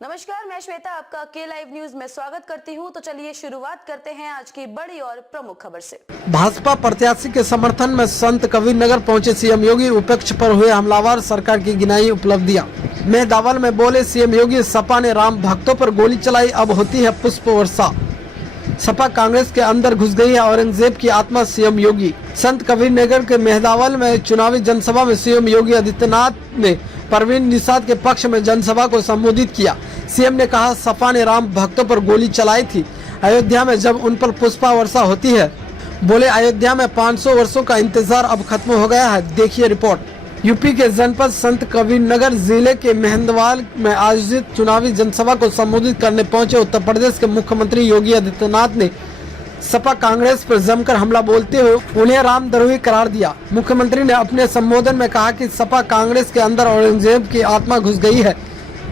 नमस्कार, मैं श्वेता आपका के लाइव न्यूज में स्वागत करती हूं। तो चलिए शुरुआत करते हैं आज की बड़ी और प्रमुख खबर से। भाजपा प्रत्याशी के समर्थन में संत कबीर नगर पहुंचे सीएम योगी। विपक्ष पर हुए हमलावर, सरकार की गिनाई उपलब्धियां। मेहदावल में बोले सीएम योगी, सपा ने राम भक्तों पर गोली चलाई, अब होती है पुष्प वर्षा। सपा कांग्रेस के अंदर घुस गई है औरंगजेब की आत्मा, सीएम योगी। संत कबीर नगर के मेहदावल में चुनावी जनसभा में सीएम योगी आदित्यनाथ ने परवीन निषाद के पक्ष में जनसभा को संबोधित किया। सीएम ने कहा, सपा ने राम भक्तों पर गोली चलाई थी, अयोध्या में जब उन पर पुष्पा वर्षा होती है। बोले, अयोध्या में 500 वर्षों का इंतजार अब खत्म हो गया है। देखिए रिपोर्ट। यूपी के जनपद संत कबीर नगर जिले के मेहंदवाल में आयोजित चुनावी जनसभा को संबोधित करने पहुंचे उत्तर प्रदेश के मुख्यमंत्री योगी आदित्यनाथ ने सपा कांग्रेस पर जमकर हमला बोलते हुए उन्हें रामद्रोही करार दिया। मुख्यमंत्री ने अपने संबोधन में कहा कि सपा कांग्रेस के अंदर औरंगजेब की आत्मा घुस गई है।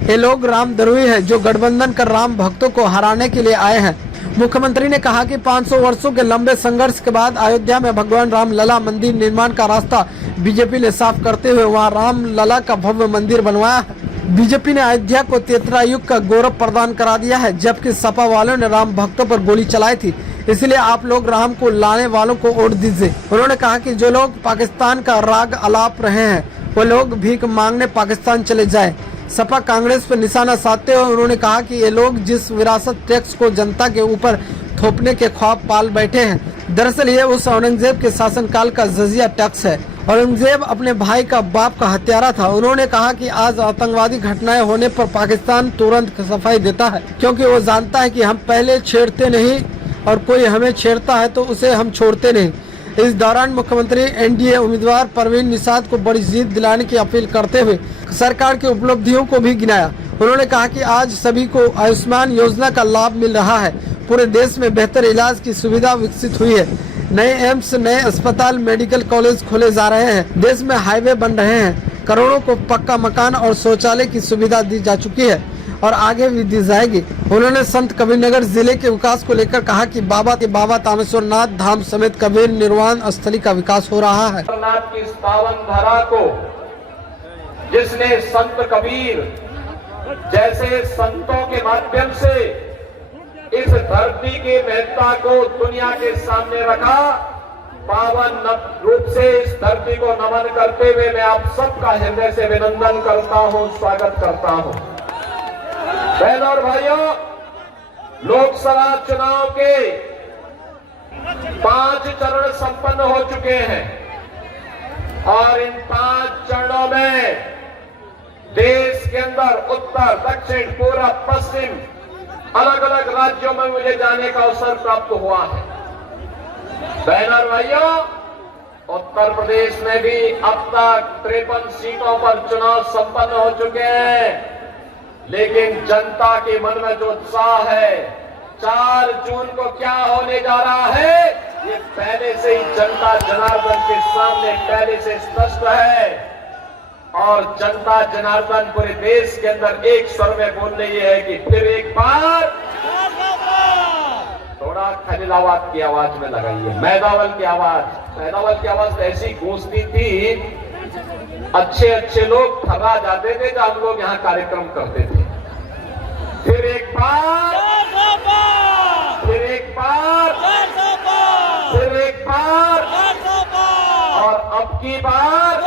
ये लोग रामद्रोही हैं जो गठबंधन कर राम भक्तों को हराने के लिए आए हैं। मुख्यमंत्री ने कहा कि 500 वर्षों के लंबे संघर्ष के बाद अयोध्या में भगवान राम लला मंदिर निर्माण का रास्ता बीजेपी ने साफ करते हुए वहां राम लला का भव्य मंदिर बनवाया है। बीजेपी ने अयोध्या को त्रेता युग का गौरव प्रदान करा दिया है, जबकि सपा वालों ने राम भक्तों पर गोली चलाई थी। इसलिए आप लोग राम को लाने वालों को वोट दीजिए। उन्होंने कहा कि जो लोग पाकिस्तान का राग अलाप रहे हैं वो लोग भीख मांगने पाकिस्तान चले जाए। सपा कांग्रेस पर निशाना साधते हुए उन्होंने कहा कि ये लोग जिस विरासत टैक्स को जनता के ऊपर थोपने के ख्वाब पाल बैठे हैं, दरअसल ये उस औरंगजेब के शासनकाल का जजिया टैक्स है। औरंगजेब अपने भाई का बाप का हत्यारा था। उन्होंने कहा कि आज आतंकवादी घटनाएं होने पर पाकिस्तान तुरंत सफाई देता है, क्योंकि वो जानता है कि हम पहले छेड़ते नहीं और कोई हमें छेड़ता है तो उसे हम छोड़ते नहीं। इस दौरान मुख्यमंत्री एनडीए उम्मीदवार परवीन निषाद को बड़ी जीत दिलाने की अपील करते हुए सरकार की उपलब्धियों को भी गिनाया। उन्होंने कहा कि आज सभी को आयुष्मान योजना का लाभ मिल रहा है। पूरे देश में बेहतर इलाज की सुविधा विकसित हुई है। नए एम्स, नए अस्पताल, मेडिकल कॉलेज खोले जा रहे हैं। देश में हाईवे बन रहे हैं। करोड़ों को पक्का मकान और शौचालय की सुविधा दी जा चुकी है और आगे भी दी जाएगी। उन्होंने संत कबीर नगर जिले के विकास को लेकर कहा कि बाबा तामेश्वर नाथ धाम समेत कबीर निर्वाण स्थली का विकास हो रहा है। नाथ की इस पावन धरा को जिसने संत कबीर जैसे संतों के माध्यम से इस धरती की महत्ता को दुनिया के सामने रखा, पावन रूप से इस धरती को नमन करते हुए मैं आप सबका हृदय से अभिनंदन करता हूं, स्वागत करता हूं। बहनों और भाइयों, लोकसभा चुनाव के 5 चरण संपन्न हो चुके हैं और इन 5 चरणों में देश के अंदर उत्तर, दक्षिण, पूर्व, पश्चिम अलग अलग राज्यों में मुझे जाने का अवसर प्राप्त हुआ है। बहनों और भाइयों, उत्तर प्रदेश में भी अब तक 53 सीटों पर चुनाव संपन्न हो चुके हैं, लेकिन जनता के मन में जो उत्साह है 4 जून को क्या होने जा रहा है, ये पहले से ही जनता जनार्दन के सामने पहले से स्पष्ट है। और जनता जनार्दन पूरे देश के अंदर एक स्वर में बोल रही है कि फिर एक बार। थोड़ा खलीलाबाद की आवाज में लगाइए, मेहदावल की आवाज तो ऐसी गूंजती थी, अच्छे अच्छे लोग थर्रा जाते थे जब हम लोग यहाँ कार्यक्रम करते थे। फिर एक बार, फिर एक बार, फिर एक बार, और अब की बार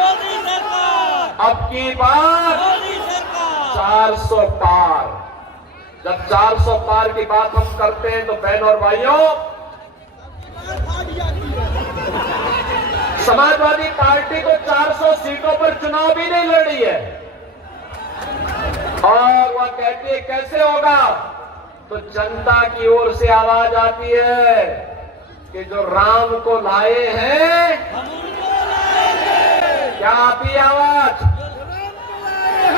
400 पार। जब 400 पार की बात हम करते हैं तो बहनों और भाइयों, समाजवादी पार्टी को 400 सीटों पर चुनाव भी नहीं लड़ी है और वह कहती है कैसे होगा, तो जनता की ओर से आवाज आती है कि जो राम को लाए हैं, क्या आती है आवाज,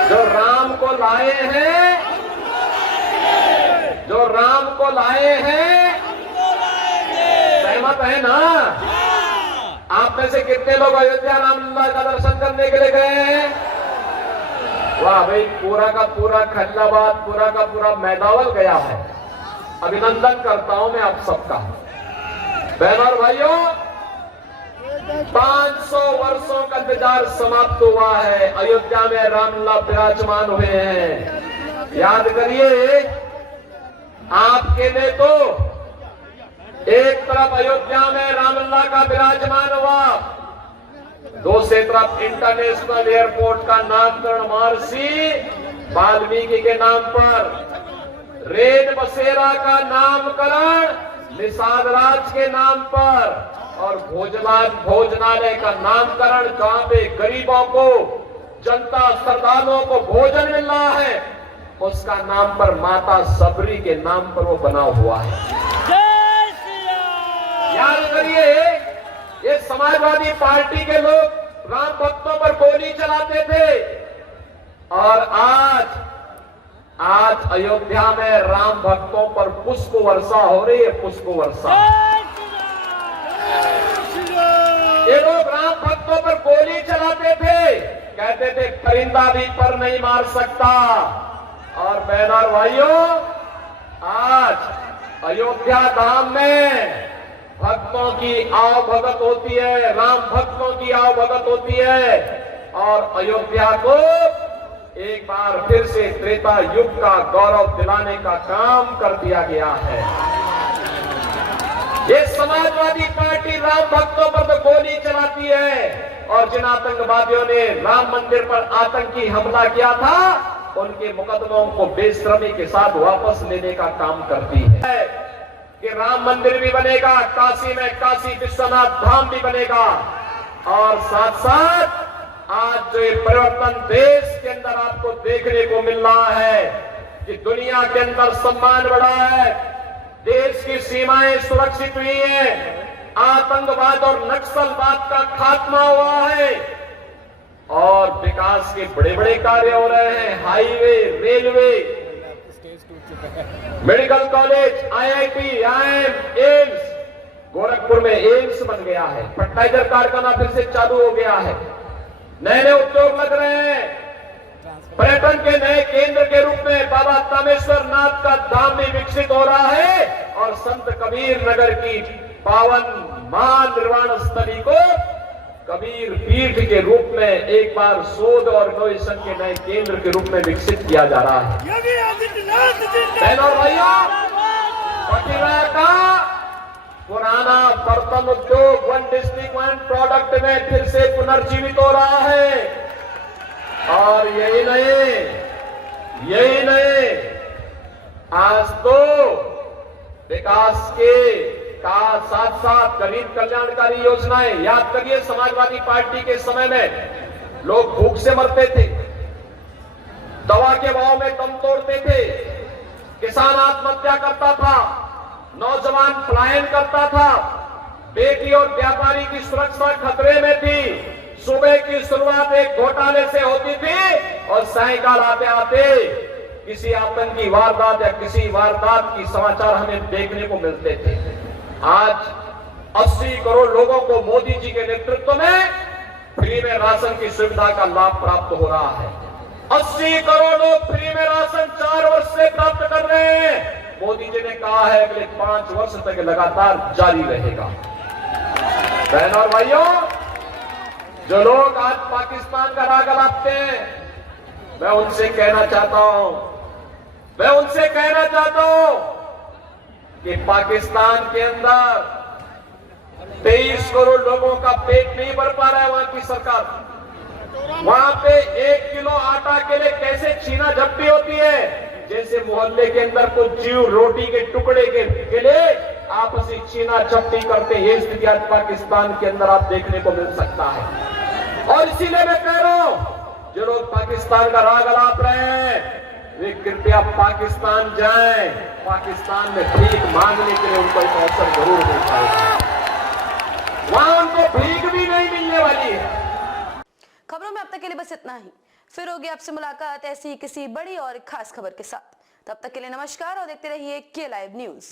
जो राम को लाए हैं, जो राम को लाए हैं, सहमत है ना? आप में से कितने लोग अयोध्या रामलला का दर्शन करने के लिए गए हैं? वाह भाई, पूरा का पूरा खलीलाबाद, पूरा का पूरा मेहदावल गया है। अभिनंदन करता हूं मैं आप सबका। बहनों और भाइयों, 500 वर्षों का इंतजार समाप्त हुआ है। अयोध्या में रामलला विराजमान हुए हैं। याद करिए, आपके ने तो एक तरफ अयोध्या में रामलला का विराजमान हुआ, दूसरी तरफ इंटरनेशनल एयरपोर्ट का नामकरण महर्षि वाल्मीकि के नाम पर, रेड बसेरा का नामकरण निषाद राज के नाम पर, और भोजनालय का नामकरण जहां पे गरीबों को, जनता श्रद्धालुओं को भोजन मिल रहा है, उसका नाम पर माता सबरी के नाम पर वो बना हुआ है। याद करिए, ये समाजवादी पार्टी के लोग राम भक्तों पर गोली चलाते थे, और आज अयोध्या में राम भक्तों पर पुष्प वर्षा हो रही है, पुष्प वर्षा। ये लोग राम भक्तों पर गोली चलाते थे, कहते थे परिंदा भी पर नहीं मार सकता। और बहनों और भाइयों, आज अयोध्या धाम में भक्तों की आवभगत होती है, राम भक्तों की आवभगत होती है, और अयोध्या को एक बार फिर से त्रेता युग का गौरव दिलाने का काम कर दिया गया है। ये समाजवादी पार्टी राम भक्तों पर तो गोली चलाती है, और जिन आतंकवादियों ने राम मंदिर पर आतंकी हमला किया था, उनके मुकदमों को बेशर्मी के साथ वापस लेने का काम करती है कि राम मंदिर भी बनेगा, काशी में काशी विश्वनाथ धाम भी बनेगा, और साथ साथ आज जो ये परिवर्तन देश के अंदर आपको देखने को मिल रहा है कि दुनिया के अंदर सम्मान बढ़ा है, देश की सीमाएं सुरक्षित हुई हैं, आतंकवाद और नक्सलवाद का खात्मा हुआ है, और विकास के बड़े बड़े कार्य हो रहे हैं, highway, railway, medical college, IIT, IIM, AIIMS, Gorakhpur में एम्स बन गया है, फर्टिलाइजर कारखाना फिर से चालू हो गया है, नए नए उद्योग लग रहे हैं, पर्यटन के नए केंद्र के रूप में बाबा तामेश्वर नाथ का धाम भी विकसित हो रहा है, और संत कबीर नगर की पावन मां निर्वाण स्थली को कबीर पीठ के रूप में एक बार शोध और इनोवेशन के नए केंद्र के रूप में विकसित किया जा रहा है। बहनों और भाइयों, पटियाला का पुराना बर्तन उद्योग वन डिस्ट्रिक्ट वन प्रोडक्ट में फिर से पुनर्जीवित हो रहा है, और यही नहीं, आज तो विकास के साथ साथ गरीब कल्याणकारी योजनाएं, याद करिए समाजवादी पार्टी के समय में लोग भूख से मरते थे, दवा के भाव में दम तोड़ते थे, किसान आत्महत्या करता था, नौजवान पलायन करता था, बेटी और व्यापारी की सुरक्षा खतरे में थी, सुबह की शुरुआत एक घोटाले से होती थी, और सायंकाल आते आते किसी आतंकी वारदात या किसी वारदात की समाचार हमें देखने को मिलते थे। आज 80 करोड़ लोगों को मोदी जी के नेतृत्व में फ्री में राशन की सुविधा का लाभ प्राप्त हो रहा है। 80 करोड़ लोग फ्री में राशन 4 वर्ष से प्राप्त कर रहे हैं। मोदी जी ने कहा है अगले 5 वर्ष तक लगातार जारी रहेगा। बहनों और भाइयों, जो लोग आज पाकिस्तान का राग अलापते हैं, मैं उनसे कहना चाहता हूं कि पाकिस्तान के अंदर 23 करोड़ लोगों का पेट नहीं भर पा रहा है वहां की सरकार। वहां पे 1 किलो आटा के लिए कैसे छीना झपटी होती है, जैसे मोहल्ले के अंदर कुछ जीव रोटी के टुकड़े के लिए आपसी छीना झपटी करते, ये स्थिति आज पाकिस्तान के अंदर आप देखने को मिल सकता है। और इसीलिए मैं कह रहा हूं, जो लोग पाकिस्तान का राग अलाप रहे हैं, वे कृपया पाकिस्तान जाएं। पाकिस्तान में भीख मांगने के लिए उनको एक अवसर जरूर मिल पाएगा, वहां उनको भीख भी नहीं मिलने वाली है। खबरों में अब तक के लिए बस इतना ही। फिर होगी आपसे मुलाकात ऐसी किसी बड़ी और खास खबर के साथ। तब तक के लिए नमस्कार और देखते रहिए के लाइव न्यूज।